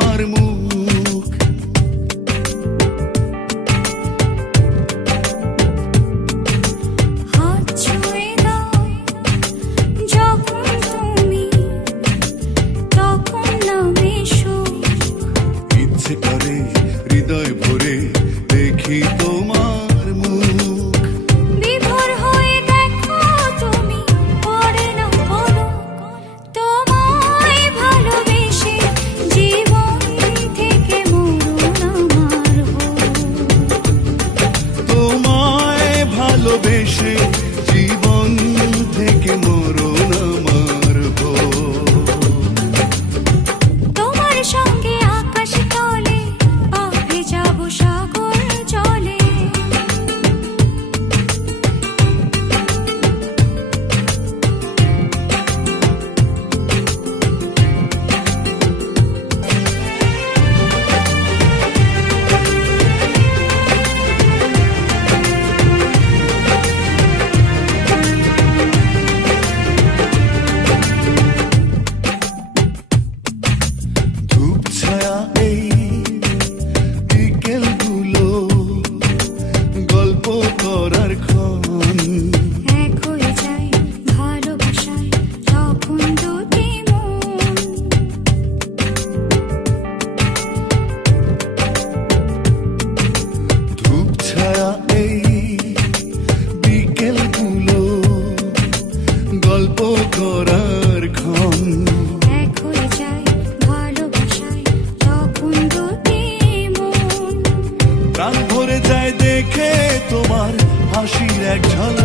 তোমার মুখ। হাত ছুঁয়ে দাও যখন তুমি, তখন নামে সুখ। ইচ্ছে করে হৃদয় ভরে দেখি তোমার মুখ। বিভোর হয়ে দেখো তুমি, পড়ে না পলক। তোমায় ভালোবেসে জীবন থেকে মরণ আমার হোক। তোমায় ভালোবেসে জীবন থেকে মরণ আমার হোক। তোমার সঙ্গে আকাশ তলে পা ভেজাবো সাগর জলে। ধূপ ছায়া এই বিকেলগুলো গল্প করার ক্ষণ। এক হয়ে যায় ভালোবাসায় তখন দুটি মন। ধূপ ছায়া এই বিকেলগুলো গল্প করার ক্ষণ। এক হয়ে যায় ভালোবাসায় তখন দুটি মন। প্রাণ ভরে যায় দেখে তোমার হাসির এক ঝলক।